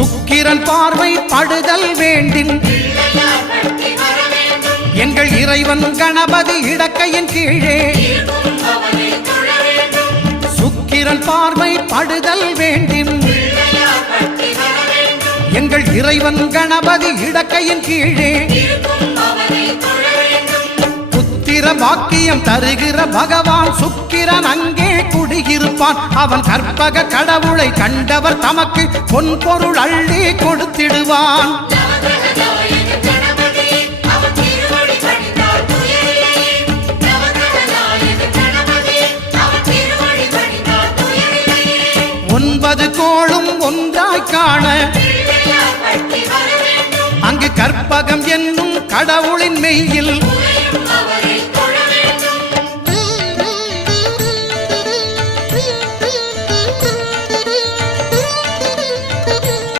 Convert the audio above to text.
சுக்கிரன் பார்வை படுதல் வேண்டின் எங்கள் இறைவன் கணபதி இடக்கையின் கீழே சுக்கிரன் பார்வை படுதல் வேண்டின் எங்கள் இறைவன் கணபதி இடக்கையின் கீழே புத்திர பாக்கியம் தருகிற பகவான் சுக்கிரன் அங்கே குடியிருப்பான். அவன் கற்பக கடவுளை கண்டவர் தமக்கு பொன் பொருள் அள்ளி கொடுத்திடுவான். ஒன்பது கோளும் ஒன்றாய் காண அங்கு கற்பகம் என்னும் கடவுளின் மெய்யில்